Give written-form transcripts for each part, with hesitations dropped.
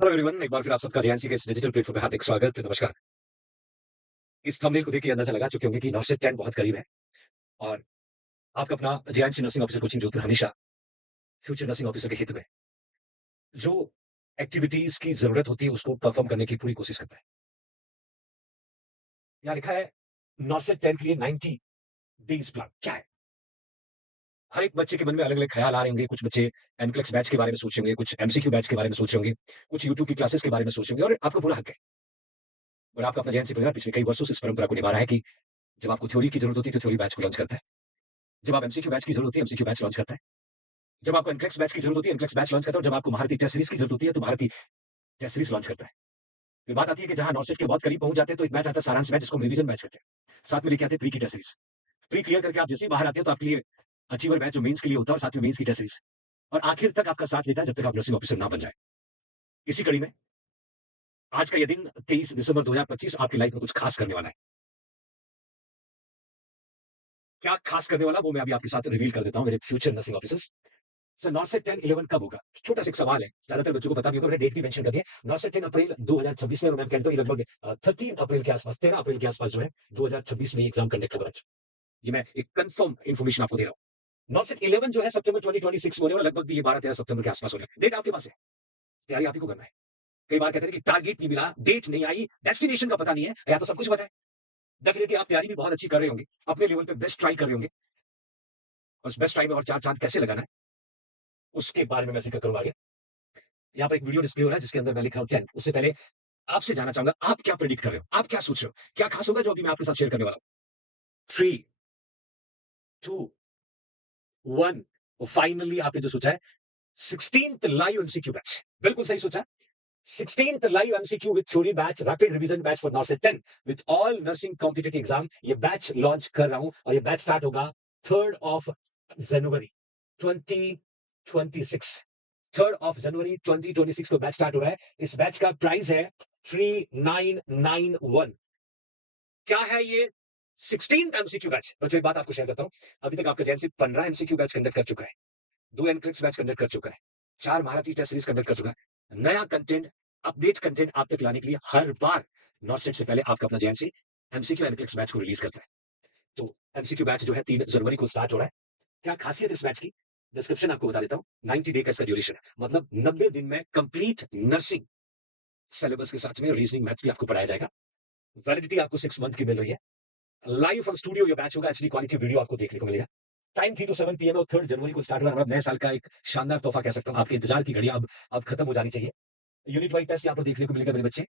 Hello everyone, एक बार फिर आप सबका जेएनसी के इस डिजिटल प्लेटफॉर्म पे हार्दिक स्वागत। नमस्कार। इस थंबनेल को देख के अंदाजा लगा चुके होंगे कि नॉर्सेट 10 बहुत करीब है और आपका अपना JNC nursing officer coaching Jodhpur हमेशा फ्यूचर नर्सिंग ऑफिसर के हित में जो एक्टिविटीज की जरूरत होती है उसको परफॉर्म करने की पूरी कोशिश करता है। यहाँ लिखा है नॉर्सेट 10 के लिए 90 डेज प्लान क्या है। हर एक बच्चे के मन में अलग अलग ख्याल आ रहे होंगे। कुछ बच्चे एनक्लेक्स बैच के बारे में सोच रहे होंगे, कुछ एमसीक्यू बैच के बारे में सोच रहे होंगे, कुछ यूट्यूब की क्लासेस के बारे में सोच रहे होंगे और आपका पूरा हक है। और आपका अपना जेएनसी परिवार पिछले कई वर्षों से इस परंपरा को निभा रहा है कि जब आपको थ्योरी की जरूरत होती है तो थ्योरी बैच को लॉन्च करता है। जब आप एमसीक्यू बैच की जरूरत होती है एमसीक्यू बैच लॉन्च करता है। जब आपको एनक्लेक्स बैच की जरूरत होती है एनक्लेक्स बैच लॉन्च करता है और जब आपको महारती टेस्ट सीरीज की जरूरत होती है तो महारती टेस्ट सीरीज लॉन्च करता है। फिर बात आती है कि जहां नॉर्सेट के बहुत करीब पहुंच जाते हैं तो एक बैच आता है सारांश बैच जिसको हम रिवीजन बैच कहते हैं। साथ में लेके आते हैं प्री की टेस्ट सीरीज। प्री क्लियर करके आप जैसे ही बाहर आते हैं तो आपके लिए अचीवर बैच जो मेंस के लिए होता है और साथ में मेंस की टेस्ट सीरीज और आखिर तक आपका साथ लेता है जब तक आप नर्सिंग ऑफिसर ना बन जाए। इसी कड़ी में आज का यह दिन 23 दिसंबर 2025 आपकी लाइफ में कुछ खास करने वाला है। क्या खास करने वाला वो मैं अभी आपके साथ रिवील कर देता हूं मेरे फ्यूचर नर्सिंग ऑफिसर्स। सर नॉर्सेट 10 11 कब होगा? छोटा सा एक सवाल है, ज्यादातर बच्चों को पता भी होगा, मैंने डेट भी मेंशन कर दिया। नॉर्सेट 10 अप्रैल 2026 में, मैं कहता हूँ लगभग 13 अप्रैल के आसपास, 13 अप्रैल के आसपास जो है 2026 में एग्जाम कंडक्ट होगा। ये मैं एक कंफर्म इंफॉर्मेशन आपको दे रहा हूँ। नॉर्सेट 11 जो है सितंबर 2026 में होने वाला, लगभग ये 12-13 सितंबर के आसपास होने वाला। डेट आपके पास है, तैयारी आप ही को करना है। कई बार कहते हैं कि टारगेट नहीं मिला, डेट नहीं आई, डेस्टिनेशन का पता नहीं है, या तो सब कुछ पता है। डेफिनेटली आप तैयारी भी बहुत अच्छी कर रहे होंगे, अपने लेवल पे बेस्ट ट्राई कर रहे होंगे और उस बेस्ट ट्राई में और चार चांद कैसे लगाना है उसके बारे में मैं जिक्र करूंगा आगे। यहाँ पर एक वीडियो डिस्प्ले हो रहा है जिसके अंदर मैं लिख रहा हूँ 10। उससे पहले आपसे जानना चाहूंगा आप क्या प्रेडिक्ट कर रहे हो, आप क्या सोच रहे हो, क्या खास होगा जो अभी मैं आपके साथ शेयर करने वाला हूँ। 3, 2, 1। फाइनली आपने जो सोचा है 16th लाइव एमसीक्यू बैच, बिल्कुल सही सोचा। 16th live MCQ with theory batch, rapid revision batch for नॉर्सेट 10 with all nursing competitive exam. ये बैच लॉन्च कर रहा हूं और ये बैच स्टार्ट होगा 3rd of January 2026। 3rd of January 2026 को बैच स्टार्ट हो रहा है। इस बैच का प्राइस है 3991। क्या है ये? 16th MCQ batch. बच्चों एक बात आपको शेयर करता हूं, अभी तक आपका जैन 15 एमसीक्यू बैच कंडक्ट कर चुका है, 2 एनक्लिक्स बैच कंडक्ट कर चुका है, 4 महारथी टेस्ट सीरीज कंडक्ट कर चुका है। नया कंटेंट, अपडेट कंटेंट आप तक लाने के लिए हर बार नॉटसेट से पहले आपका अपना जेएनसी एमसीक्यू एनक्लिक्स बैच को रिलीज करता है। तो एमसीक्यू बैच जो है 3 जनवरी को स्टार्ट हो रहा है। क्या खासियत इस बैच की? डिस्क्रिप्शन आपको बता देता हूं। 90 डे का इसका ड्यूरेशन है, मतलब 90 दिन में कंप्लीट नर्सिंग सिलेबस के साथ में रीजनिंग मैथ भी आपको पढ़ाया जाएगा। वैलिडिटी आपको 6 मंथ की मिल रही है। लाइव फ्रॉम स्टूडियो ये बैच होगा, एचडी क्वालिटी वीडियो आपको देखने को मिलेगा। टाइम 3 to 7 पीएम और 3 जनवरी को स्टार्ट हो रहा है। नए साल का एक शानदार तोहफा कह सकता हूं। आपके इंतजार की घड़ियां अब खत्म हो जानी चाहिए। यूनिट वाइज टेस्ट यहाँ पर देखने को मिलेगा मेरे बच्चे।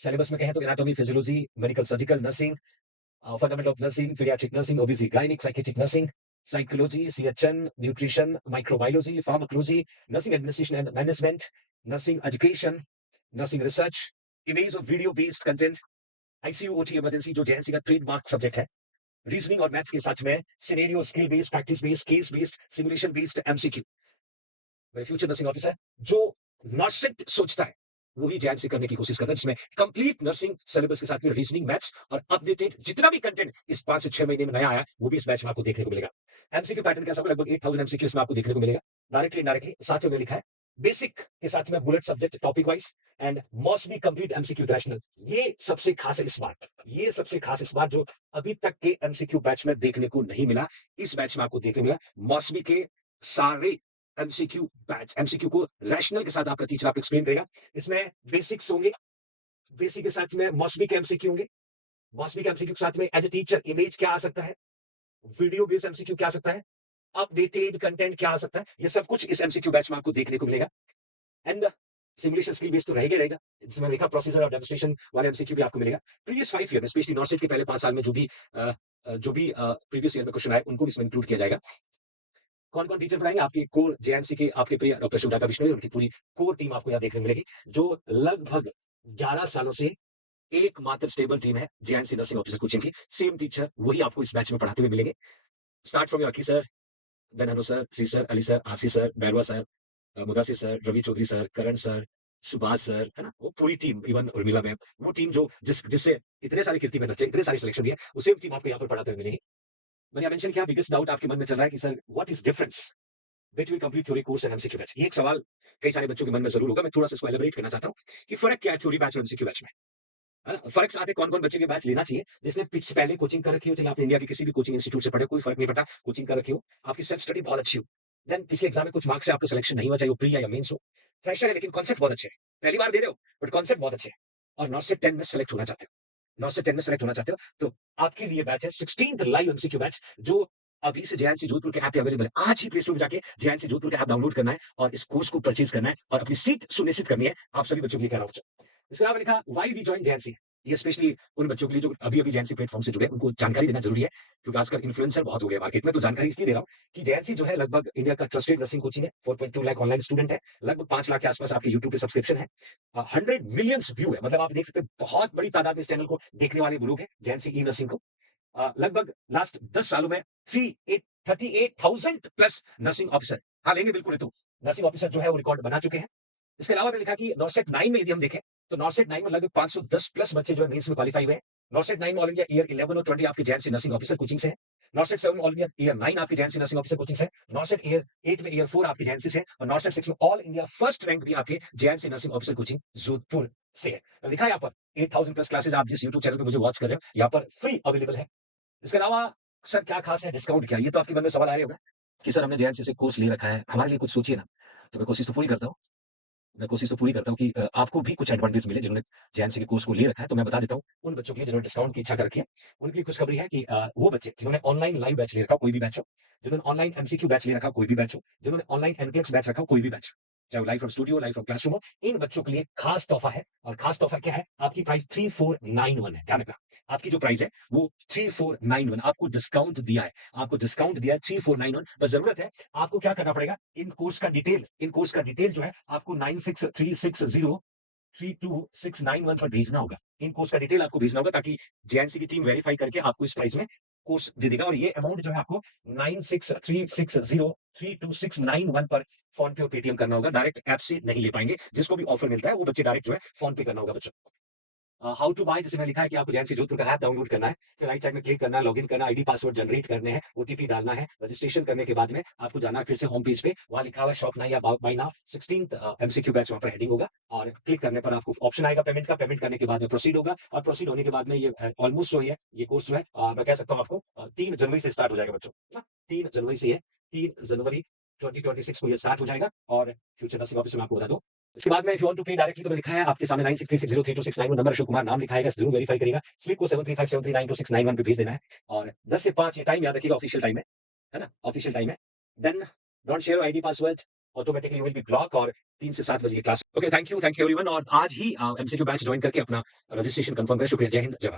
सिलेबस में कहें तो anatomy, physiology, medical surgical nursing, fundamental of nursing, paediatric nursing, OBG gynaec, psychiatric nursing, psychology, CHN, nutrition, microbiology, pharmacology, nursing administration and management, nursing education, nursing research, image और video based content, ICU OT emergency जो JNC का trademark subject है, reasoning और maths के साथ में scenario, skill based, practice based, case based, simulation based MCQ. मेरे future nursing officer जो नर्सिंग सोचता है वही जैन से करने की कोशिश करता है, जिसमें कंप्लीट नर्सिंग सिलेबस के साथ में रीजनिंग, मैथ्स और अपडेटेड जितना भी कंटेंट इस 5 से 6 महीने में नया आया वो भी इस बैच में आपको देखने को मिलेगा। एमसीक्यू पैटर्न कैसा होगा? लगभग 8000 एमसीक्यू इसमें आपको देखने को मिलेगा, डायरेक्टली इनडायरेक्टली। साथ में लिखा है बेसिक के साथ में bullet subject topic wise and must be complete MCQ rational. ये सबसे खास है इस बार, ये सबसे खास इस बार जो अभी तक के एमसीक्यू बैच में देखने को नहीं मिला, इस बैच में आपको देखने को मिला। मस्ट बी के सारे एमसीक्यू बैच, एमसीक्यू को रैशनल के साथ आपका टीचर आपको एक्सप्लेन करेगा। इसमें बेसिक्स होंगे, बेसिक के साथ में मॉस्बी के एमसीक्यू होंगे, मॉस्बी के एमसीक्यू के साथ में एज ए टीचर इमेज क्या आ सकता है, वीडियो बेस्ड एमसीक्यू क्या आ सकता है, अपडेटेड कंटेंट क्या आ सकता है, ये सब कुछ इस एमसीक्यू बैच में आपको देखने को मिलेगा। एंड सिमुलेशन स्किल बेस्ड तो रहेगा रहेगा, जिसमें लिखा प्रोसीजर और डेमोंस्ट्रेशन वाले एमसीक्यू भी आपको मिलेगा। प्रीवियस 5 ईयर में स्पेशली नॉर्सेट के पहले 5 साल में जो भी प्रीवियस ईयर में क्वेश्चन आए उनको भी इसमें इंक्लूड किया जाएगा। कौन कौन टीचर पढ़ाएंगे? आपकी कोर जेएनसी के आपके प्रिय डॉक्टर सुधाकर बिश्नोई, उनकी पूरी कोर टीम आपको यहाँ देखने को मिलेगी, जो लगभग 11 सालों से एकमात्र स्टेबल टीम है जेएनसी नर्सिंग ऑफिसर कोचिंग की। सेम टीचर वही आपको इस बैच में पढ़ाते हुए मिलेंगे। Start from your Aki sir, then Anu sir, सी सर, अली सर, आसी sir, Bairwa sir, Mudasir sir, Ravi Chaudhary sir, Karan sir, Subhash sir, है ना? वो पूरी टीम, इवन उर्मिला मैम, वो टीम जो जिससे इतने सारे कीर्ति में रचे, इतने सारी सिलेक्शन दिए, वो सेम टीम आपको यहाँ पर पढ़ाते हुए मिलेगी। मैंने मेंशन किया बिगेस्ट डाउट आपके मन में चल रहा है कि sir what is difference between complete theory course and MCQ batch. ये एक सवाल कई सारे बच्चों के मन में जरूर होगा, मैं थोड़ा सा इसको एलिब्रेट करना चाहता हूँ कि फर्क क्या है थ्योरी बैच और एमसीक्यू बैच में, है ना? फर्क से आते कौन-कौन बच्चे के बैच लेना चाहिए, जिसने पिछ पहले कोचिंग कर रखी हो, चाहे आप इंडिया के किसी भी कोचिंग इंस्टीट्यूट से पढ़े हो, कोई फर्क नहीं पड़ता, कोचिंग कर रखी हो, आपकी सेल्फ स्टडी बहुत अच्छी हो। देन पिछले एग्जाम में कुछ मार्क्स से आपका सिलेक्शन नहीं हुआ, चाहे वो प्री या मेंस हो। फ्रेशर है लेकिन कांसेप्ट बहुत अच्छे हैं। पहली बार दे रहे हो, बट कांसेप्ट बहुत अच्छे हैं और नॉट से 10 में सेलेक्ट होना चाहते हो। नॉट से 10 में सेलेक्ट होना चाहते हो, तो आपके लिए बैच है 16th लाइव एमसीक्यू बैच, जो अभी से जेएनसी जोधपुर के ऐप पे अवेलेबल है। आज ही प्ले स्टोर पे जाके जेएनसी जोधपुर का ऐप डाउनलोड करना है और इस कोर्स को परचेज करना है और अपनी सीट सुनिश्चित करनी है। आप सभी बच्चों के लिए कह रहा हूं। इसके अलावा लिखा व्हाई वी जॉइन जेएनसी। ये स्पेशली उन बच्चों के लिए जो अभी-अभी जेएनसी प्लेटफ़ॉर्म से जुड़े हैं, उनको जानकारी देना ज़रूरी है, क्योंकि आजकल इन्फ्लुएंसर बहुत हो गए मार्केट में, तो जानकारी इसलिए दे रहा हूँ कि जेएनसी जो है लगभग इंडिया का ट्रस्टेड नर्सिंग कोचिंग है, 4.2 लाख ऑनलाइन स्टूडेंट है, लगभग 5 लाख के आस-पास आपके यूट्यूब पे सब्सक्रिप्शन है। 100 मिलियंस व्यू है, मतलब आप देख सकते हैं बहुत बड़ी तादाद में इस चैनल को देखने वाले लोग हैं, जेएनसी ई नर्सिंग को। लगभग लास्ट 10 सालों में 38,000 प्लस नर्सिंग ऑफिसर, हाँ, लेंगे बिल्कुल ये तो, नर्सिंग ऑफिसर जो है वो रिकॉर्ड बना चुके हैं। इसके अलावा भी लिखा कि नॉर्सेट 9 में यदि हम देखें, तो नॉर्सेट 9 में लगभग 510 प्लस बच्चे जो है मेंस में क्वालीफाई हुए हैं। नॉर्सेट 9 में ऑल इंडिया ईयर 11 और 20 आपके जेएनसी नर्सिंग ऑफिसर कोचिंग से है। नॉर्सेट 7 में ऑल इंडिया ईयर 9 आपके जेएनसी नर्सिंग ऑफिसर कोचिंग से है। नॉर्सेट ईयर 8 में ईयर 4 आपके जेएनसी से है और नॉर्सेट 6 में ऑल इंडिया फर्स्ट रैंक भी आपके JNC nursing officer coaching Jodhpur से है। तो लिखा है यहाँ पर 8000 प्लस क्लासेस आप जिस यूट्यूब चैनल पे मुझे वॉच कर रहे हो, यहाँ पर फ्री अवेलेबल है। इसके अलावा सर क्या खास है, डिस्काउंट क्या है? ये तो आपके मन में सवाल आ रहे होगा कि सर हमने जेएनसी से कोर्स ले रखा है, हमारे लिए कुछ सोचिए ना। तो मैं कोशिश तो पूरी करता हूँ। मैं कोशिश तो पूरी करता हूँ कि आपको भी कुछ एडवांटेज मिले जिन्होंने जेएनसी के कोर्स को ले रखा है, तो मैं बता देता हूँ उन बच्चों के लिए जिन्होंने डिस्काउंट की इच्छा कर रखी है। उनके लिए खुशखबरी है कि वो बच्चे जिन्होंने ऑनलाइन लाइव बैच ले रखा हो, कोई भी बैच हो, जिन्होंने ऑनलाइन एमसीक्यू बैच ले रखा हो, कोई भी बैच हो, जिन्होंने ऑनलाइन एनक्लेक्स बैच रखा हो, कोई भी बैच हो, चाहे वो live from studio, live from classroom हो, इन बच्चों के लिए खास तोहफा है और खास तोहफा क्या है? आपकी प्राइस 3491 है। ध्यान रखना, आपकी जो प्राइस है वो 3491, आपको डिस्काउंट दिया है, आपको डिस्काउंट दिया है 3491। बस जरूरत है आपको क्या करना पड़ेगा, इन कोर्स का डिटेल जो है आपको 9636032691 पर भेजना होगा। इन कोर्स का डिटेल आपको भेजना होगा ताकि जेएनसी की टीम वेरीफाई करके आपको इस प्राइस में कोर्स दे देगा और ये अमाउंट जो है आपको 9636032691 पर फोन पे और पेटीएम करना होगा। डायरेक्ट ऐप से नहीं ले पाएंगे। जिसको भी ऑफर मिलता है वो बच्चे डायरेक्ट जो है फोन पे करना होगा बच्चों। हाउ टू बाय, जैसे मैंने लिखा है कि आपको जेएनसी जोधपुर का ऐप डाउनलोड करना है, फिर राइट साइड में क्लिक करना है, लॉगिन करना है, आईडी पासवर्ड जनरेट करने हैं, ओटीपी डालना है, रजिस्ट्रेशन करने के बाद में आपको जाना है फिर से होम पेज पे, वहां लिखा हुआ है शॉप नाउ या buy now, 16th MCQ batch वहां पर हेडिंग होगा और क्लिक करने पर आपको ऑप्शन आएगा पेमेंट का, पेमेंट करने के बाद में प्रोसीड होगा और प्रोसीड होने के बाद में ये ऑलमोस्ट जो है ये कोर्स जो है मैं कह सकता हूँ आपको 3 जनवरी से स्टार्ट हो जाएगा बच्चों, ना? 3 जनवरी से ये 3 जनवरी 2026 को ये स्टार्ट हो जाएगा और फ्यूचर नर्सिंग ऑफिसर मैं आपको बता दूं। इसके बाद में इफ यू वांट टू पे डायरेक्टली तो लिखा है आपके सामने 9636032691 नंबर, अशोक कुमार नाम लिखा है, जरूर वेरीफाई करिएगा। स्लिप को 7357392691 पे भेज देना है और 10 से 5 ये टाइम याद रखिएगा, ऑफिशियल टाइम है ना? ऑफिशियल टाइम है। Then don't share your ID password, automatically you will be block और 3 से 7 बजे ये class. Okay, thank you everyone और आज ही एमसीक्यू बैच ज्वाइन करके अपना रजिस्ट्रेशन कंफर्म करें। शुक्रिया, जय हिंद, जय भारत।